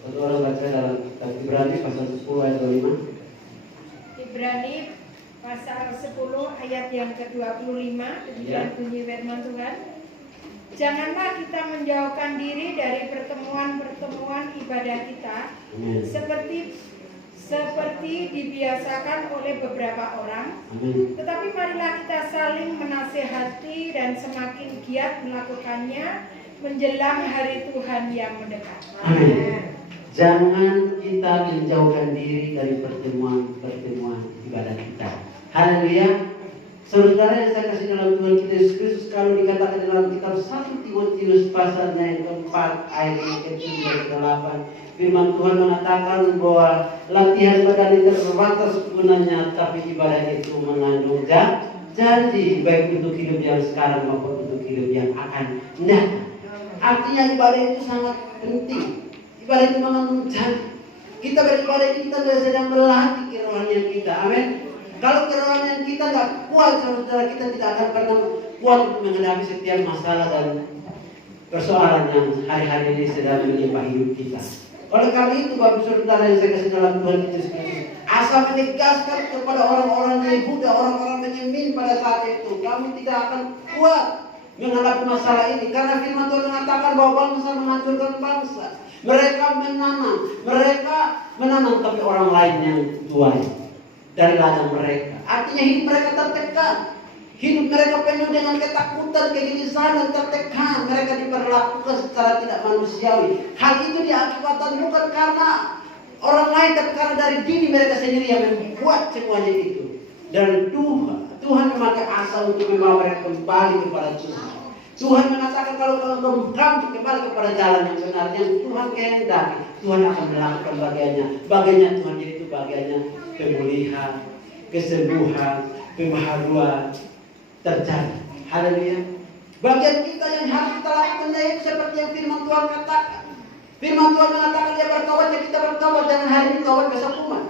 Satu orang baca dalam Ibrani pasal 10 ayat 25. Ibrani pasal 10 ayat yang ke-25, demikian bunyi firman Tuhan. Janganlah kita menjauhkan diri dari pertemuan-pertemuan ibadah kita, seperti dibiasakan oleh beberapa orang. Tetapi marilah kita saling menasehati dan semakin giat melakukannya menjelang hari Tuhan yang mendekat. Amin. Jangan kita menjauhkan diri dari pertemuan ibadah kita. Haleluya. Saudara yang saya kasih dalam Tuhan kita Yesus Kristus, kalau dikatakan dalam kitab 1 Timotius pasalnya yang keempat ayat yang ke-7 dan ke-8, firman Tuhan mengatakan bahwa latihan badan itu terbatas gunanya, tapi ibadah itu mengandung janji baik untuk hidup yang sekarang maupun untuk hidup yang akan datang. Artinya ibadah itu sangat penting. Ibadah itu mengandung janji. Kita beribadah ini kita sedang melatih kerohanian kita. Amin. Kalau kerohanian kita tidak kuat, saudara, kita tidak akan pernah kuat untuk menghadapi setiap masalah dan persoalan yang hari-hari ini sedang menimpa hidup kita. Oleh karena itu, Bapak Saudara yang saya kasih dalam Tuhan Yesus Kristus, asal menegaskan kepada orang-orang Yehuda, orang-orang Benyamin pada saat itu, kamu tidak akan kuat menghadapi masalah ini, karena firman Tuhan mengatakan bahwa bangsa menghancurkan bangsa. Mereka menanam, tapi orang lain yang tuai dari ladang mereka. Artinya hidup mereka tertekan. Hidup mereka penuh dengan ketakutan, kegelisahan dan tertekan. Mereka diperlakukan secara tidak manusiawi. Hal itu diakibatkan bukan karena orang lain, tapi karena dari diri mereka sendiri yang membuat semuanya itu. Dan Tuhan memakai asa untuk membawa mereka kembali kepada Tuhan. Tuhan mengatakan kalau kamu kembali kepada jalan yang benar, yang Tuhan kehendaki, Tuhan akan melakukan bagiannya Tuhan. Jadi itu bagiannya pemulihan, kesembuhan, pembaharuan terjadi. Haleluya. Bagian kita yang harus kita lakukan yaitu seperti yang firman Tuhan katakan. Firman Tuhan mengatakan dia bertobat, ya kita bertobat, dan hari ini tobat besok umat.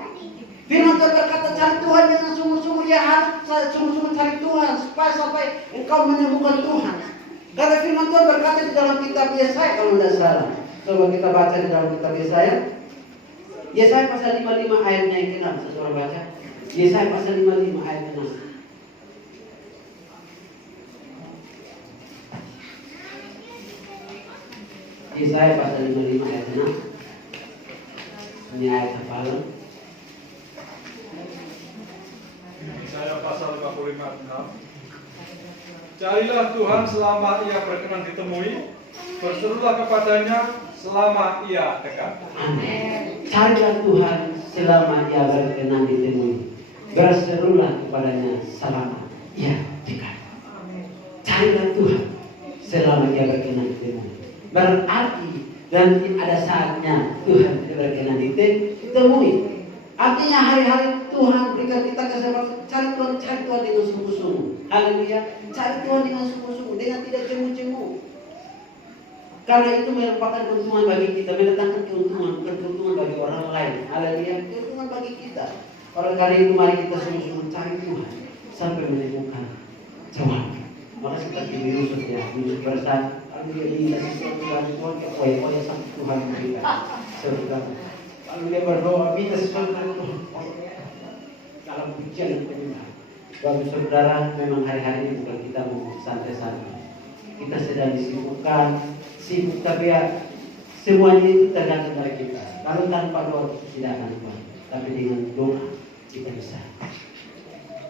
Firman Tuhan berkata cari Tuhan dengan sungguh-sungguh, ya harus sungguh-sungguh cari Tuhan sampai engkau menemukan Tuhan. Karena firman Tuhan berkata di dalam kitab Yesaya, kalau tidak salah. Coba kita baca di dalam kitab Yesaya. Yesaya pasal 55 ayatnya yang ke-6. Seseorang baca. Yesaya pasal 55 ayat 6. Yesaya pasal 55 ayat 6. Ini ayat hafalan. 156. Carilah Tuhan selama ia berkenan ditemui, berserulah kepadanya selama ia dekat. Amin. Carilah Tuhan selama ia berkenan ditemui, berserulah kepadanya selama ia dekat. Carilah Tuhan selama ia berkenan ditemui. Berarti nanti ada saatnya Tuhan berkenan ditemui. Artinya hari-hari Tuhan berikan kita kesempatan cari Tuhan dengan sungguh-sungguh. Haleluya. Cari Tuhan dengan sungguh-sungguh, dengan tidak cemu-cemu. Karena itu merupakan keuntungan bagi kita, mendatangkan keuntungan, bukan keuntungan bagi orang lain. Haleluya. Keuntungan bagi kita. Oleh karena itu mari kita sungguh-sungguh cari Tuhan sampai menemukan jawaban. Maka seperti Yusuf ya, Yusuf bersatu. Kalau dia minta sesuatu dari Tuhan, ya sampai Tuhan memberikan. Saudara. Kalau dia berdoa minta sesuatu dari Tuhan, dalam pujian dan penyembah. Bagi saudara, memang hari-hari ini bukan kita mau santai-santai. Kita sedang sibuk tapi ya semuanya itu tergantung dari kita. Kalau tanpa doa tidak akan kuat. Tapi dengan doa kita bisa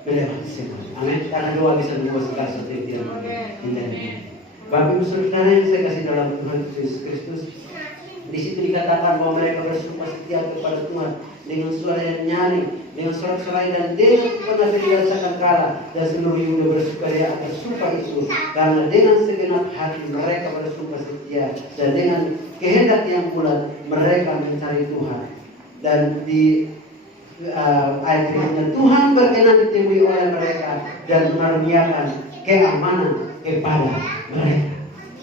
melewati semua. Amin. Karena doa bisa membuat segala sesuatu yang tidak mungkin. Bapak Ibu saudara yang saya kasih dalam Tuhan Yesus Kristus, di situ dikatakan bahwa mereka bersumpah setia kepada Tuhan dengan suara yang nyaring, dengan sorak-sorai dan dengan penuh dirasakan kalah, dan seluruh Yehuda bersukaria atas sumpah itu, karena dengan segenap hati mereka bersumpah setia, dan dengan kehendak yang bulat mereka mencari Tuhan. Dan di ayat berikutnya, Tuhan berkenan ditemui oleh mereka dan mengaruniakan keamanan kepada mereka.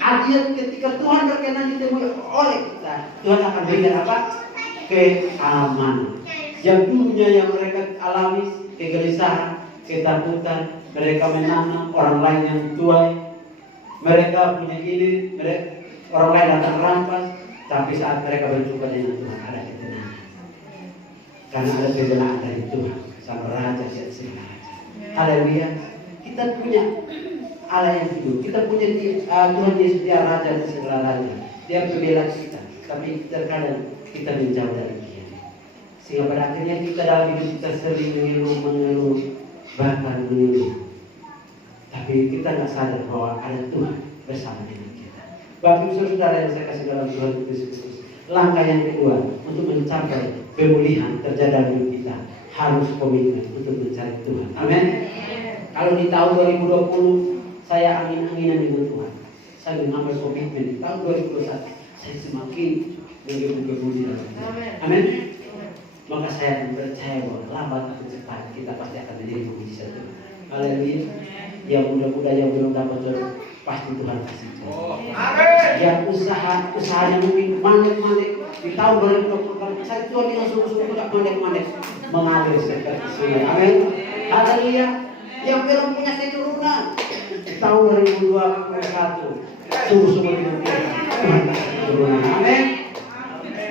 Artinya ketika Tuhan berkenan ditemui oleh kita, Tuhan akan berikan apa? Keamanan. Yang dulunya yang mereka alami kegelisahan, ketakutan, mereka menanam orang lain yang tuai, mereka punya ini, orang lain datang rampas, tapi saat mereka berjumpa dengan Tuhan ada ketenangan. Karena ada pembelaan dari Tuhan sama Raja segala raja. Haleluya. Kita punya Allah yang hidup. Kita punya Tuhan Yesus, dia Raja dan segala raja. Dia pembela kita. Tapi terkadang kita menjauh dari Dia. Sehingga pada akhirnya kita dalam hidup kita sering mengeluh, bahkan mengeluh. Tapi kita nggak sadar bahwa ada Tuhan bersama dengan kita. Bapak Ibu saudara yang saya kasih dalam Tuhan Yesus Kristus. Langkah yang kedua untuk mencapai pemulihan terjadi dalam hidup kita harus komitmen untuk mencari Tuhan. Amin. Kalau di tahun 2020 saya angin-anginan dengan Tuhan, saya mengambil komitmen di tahun 2021 saya semakin menggebu-gebu di dalam Tuhan. Amin. Maka saya percaya bahwa lambat atau cepat kita pasti akan menjadi mujizat Tuhan. Haleluya. Yang muda-muda yang belum dapat jodoh pasti Tuhan kasih jodoh. Yang usahanya mungkin mandek-mandek di tahun 2020 saya Tuhan dengan sungguh-sungguh tidak mandek-mandek mengalir seperti sungai. Amin. Haleluya. Yang belum punya keturunan di tahun 2021 sungguh-sungguh dengan Tuhan kasih keturunan. Amin.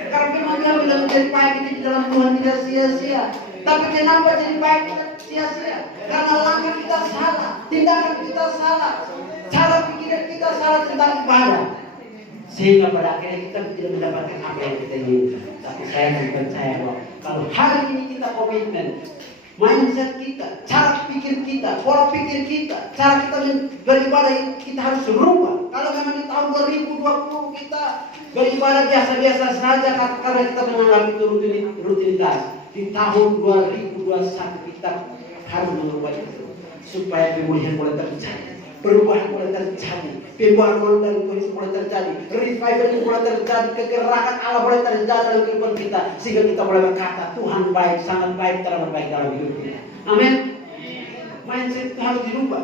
Karena memang dia bilang menjadi baik ini di dalam Tuhan tidak sia-sia. Tapi kenapa jadi baik tidak sia-sia? Karena langkah kita salah, tindakan kita salah, cara pikiran kita salah tentang ibadah. Sehingga pada akhirnya kita tidak mendapatkan apa yang kita inginkan. Tapi saya percaya bahwa kalau hari ini kita komitmen, mindset kita, cara pikir kita, pola pikir kita, cara kita beribadah kita harus berubah. Kalau memang di tahun 2020 kita beribadah biasa-biasa saja karena kita menganggap itu rutinitas. Di tahun 2021 kita harus mengubah itu supaya pemulihan boleh terjadi, perubahan boleh terjadi, pembaruan dari Tuhan boleh terjadi, revival boleh terjadi, kegerakan Allah boleh terjadi dalam kehidupan kita, sehingga kita boleh berkata Tuhan baik, sangat baik, terlalu baik dalam hidup kita. Amin. Mindset itu harus dirubah.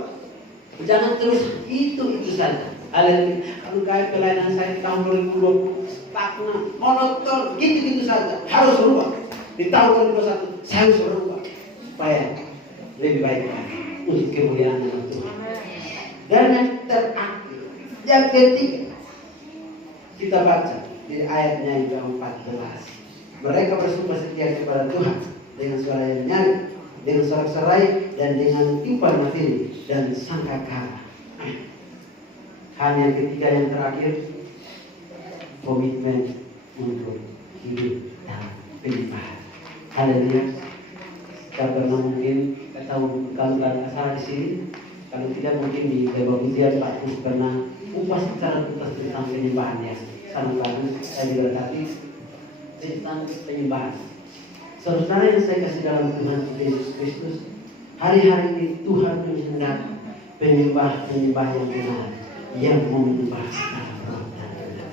Jangan terus itu saja. Haleluya. Kalau kayak pelayanan saya tahun 2020 stagnan, monoton, gitu saja. Harus berubah. Di tahun 2021 saya harus berubah supaya lebih baik lagi untuk kemuliaan Tuhan. Dan yang terakhir, yang ketiga, kita baca di ayatnya yang ke-14. Mereka bersumpah setia kepada Tuhan dengan suara yang nyaring, dengan sorak-sorai dan dengan timpal materi dan sangkakala. Hanya yang ketiga yang terakhir, komitmen untuk hidup dalam penyembahan. Haleluya. Karena mungkin tahu kalau nggak salah di sini, kalau tidak mungkin di Bapak Pujian Pak Kus pernah upas secara tuntas tentang penyembahan ya. Sangat bagus, saya diberkati tentang penyembahan. Saudara yang saya kasih dalam Tuhan Yesus Kristus, hari-hari ini Tuhan menghendak penyembah-penyembah yang benar, yang mau menyembah dalam roh dan benar.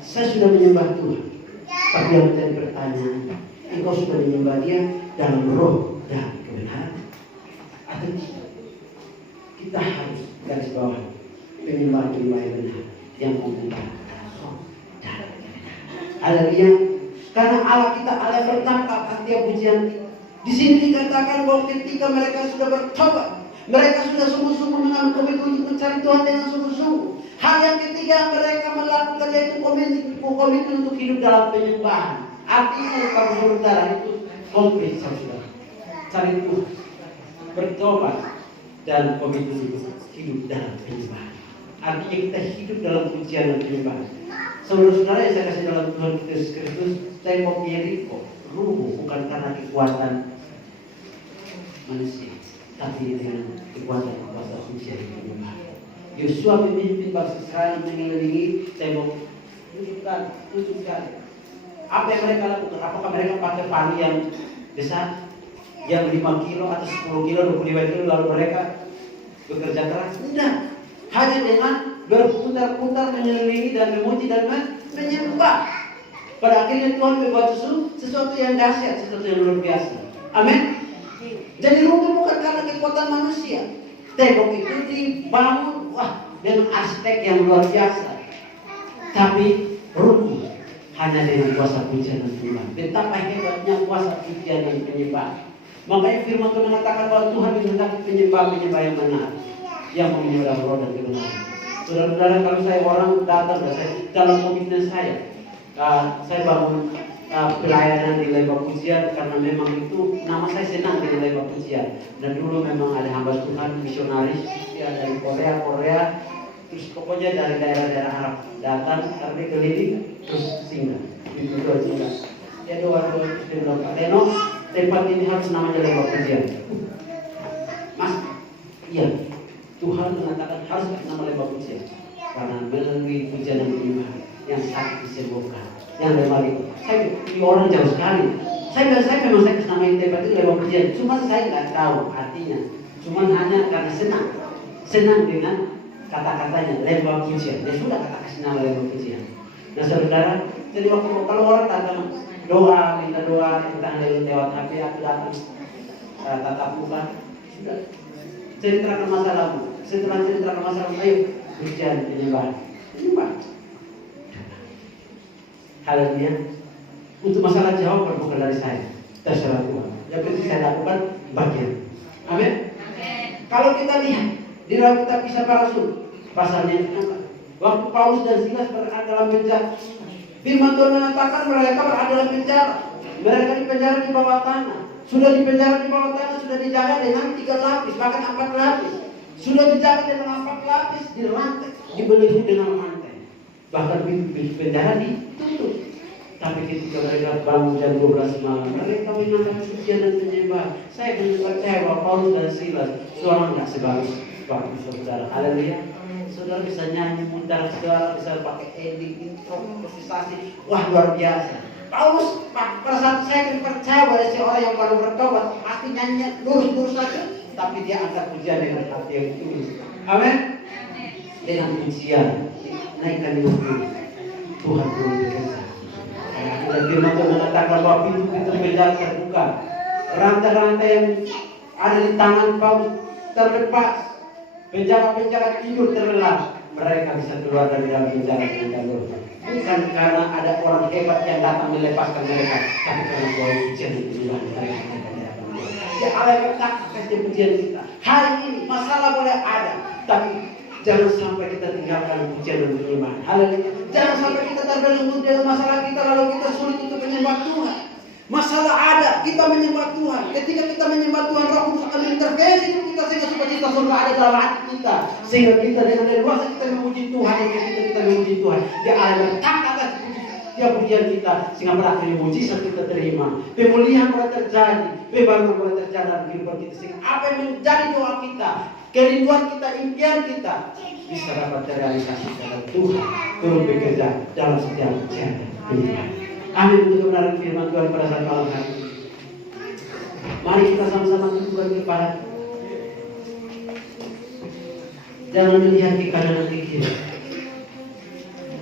Saya sudah menyembah Tuhan, tapi yang menjadi pertanyaan, engkau sudah menyembah Dia dalam roh dan kebenaran atau tidak? Kita harus garis bawah penyembah-penyembah yang benar, yang mau menyembah dalam roh dan kebenaran. Haleluya. Karena Allah kita Allah bertangkap setiap pujian kita. Di sini dikatakan bahwa ketika mereka sudah bertobat, mereka sudah sungguh-sungguh mengambil komitmen untuk mencari Tuhan dengan sungguh-sungguh. Hal yang ketiga mereka melakukan yaitu komitmen untuk hidup dalam penyembahan. Artinya kalau saudara itu komplit saudara, cari Tuhan, bertobat dan komitmen untuk hidup dalam penyembahan. Artinya kita hidup dalam pujian dan penyembahan. Saudara-saudara yang saya kasih dalam Tuhan Yesus Kristus, tembok Yeriko rubuh bukan karena kekuatan manusia, tapi dengan kekuatan kuasa suci yang penyembahan. Yosua pemimpin bangsa Israel mengelilingi tembok. Tunjukkan apa yang mereka lakukan. Apakah mereka pakai pani yang besar, yang 5 kilo atau 10 kilo, 25 kilo, lalu mereka bekerja keras? Tidak. Hanya dengan berputar-putar mengelilingi dan memuji dan menyembah. Pada akhirnya Tuhan membuat sesuatu yang dahsyat, sesuatu yang luar biasa. Amin. Jadi runtuh bukan karena kekuatan manusia. Tembok itu dibangun dengan aspek yang luar biasa. Tapi runtuh hanya dengan kuasa pujian dan penyembahan. Betapa hebatnya kuasa pujian dan penyembahan. Makanya firman Tuhan mengatakan bahwa Tuhan menghendaki penyembah-penyembah yang benar, yang menyembah roh dan kebenaran. Saudara-saudara, kalau saya orang datang dalam komitmen saya bangun pelayanan di Lembah Pujian karena memang itu nama saya senang di Lembah Pujian. Dan dulu memang ada hamba Tuhan misionaris ya, dari Korea, terus pokoknya dari daerah-daerah Arab datang, tapi keliling terus singgah. Itu singgah. Dia doa terus dia bilang, Pak Leno, tempat ini harus namanya Lembah Pujian. Mas, iya. Tuhan mengatakan harus nama Lembah Pujian karena melalui pujian dan penyembahan yang sakit disembuhkan, yang lemah itu. Saya di orang jauh sekali. Saya memang saya kasih nama tempat itu Lembah Pujian. Cuma saya nggak tahu artinya. Cuma hanya karena senang dengan kata-katanya Lembah Pujian. Dia sudah kata kasih nama Lembah Pujian. Nah saudara, jadi waktu kalau orang datang minta doa, entah lewat HP, aku datang tatap muka, sudah. Ceritakan masalahmu. Setelah ceritakan masalahmu, ayo pujian penyembahan. Haleluya. Untuk masalah jawaban bukan dari saya, terserah Tuhan. Yang penting saya lakukan bagian. Amin. Kalau kita lihat di dalam kitab Kisah Para Rasul pasalnya 4, waktu Paulus dan Silas berada dalam penjara, firman Tuhan mengatakan mereka berada dalam penjara. Mereka dipenjara di bawah tanah. Sudah dipenjara di bawah tanah, sudah dijaga dengan 3 lapis, bahkan 4 lapis. Sudah dijaga dengan 4 lapis di rantai, dibelenggu dengan rantai. Bahkan pintu penjara ditutup. Tapi ketika mereka bangun jam 12 malam, mereka menangkap pujian dan penyembahan. Saya percaya bahwa Paulus dan Silas suara nggak sebagus waktu saudara. Haleluya. Saudara bisa nyanyi mudah, saudara bisa pakai editing, improvisasi, wah luar biasa. Paulus pada saat saya percaya bahwa seorang yang baru bertobat pasti nyanyi lurus-lurus saja, tapi dia angkat pujian dengan hati yang tulus. Amin. Dengan pujian naikkan hidup Tuhan belum bekerja. Dan firman Tuhan mengatakan bahwa pintu-pintu penjara terbuka, rantai-rantai yang ada di tangan Paulus terlepas, penjara-penjara tidur terlelap. Mereka bisa keluar dari dalam penjara dengan jalur. Bukan karena ada orang hebat yang datang melepaskan mereka, tapi karena bahwa pujian dan penyembahan mereka. Ya Allah yang kasih pujian kita. Hari ini masalah boleh ada, tapi jangan sampai kita tinggalkan pujian dan penyembahan. Haleluya. Jangan sampai kita terbelenggu dalam masalah kita lalu kita sulit untuk menyembah Tuhan. Masalah ada, kita menyembah Tuhan. Ketika kita menyembah Tuhan, Roh Kudus akan mengintervensi kita sehingga sukacita surga ada dalam hati kita. Sehingga kita dengan leluasa kita memuji Tuhan. Dan ketika kita memuji Tuhan, Dia ada berkata setiap ujian kita sehingga berakhir mujizat kita terima, pemulihan mulai terjadi, pebangunan mulai terjadi dalam kehidupan kita, sehingga apa yang menjadi doa kita, kerinduan kita, impian kita bisa dapat terrealisasi dalam Tuhan turun bekerja dalam setiap ujian. Amin. Untuk kebenaran firman Tuhan pada saat malam hari ini. Mari kita sama-sama tundukkan kepala. Jangan melihat ke kanan dan ke kiri.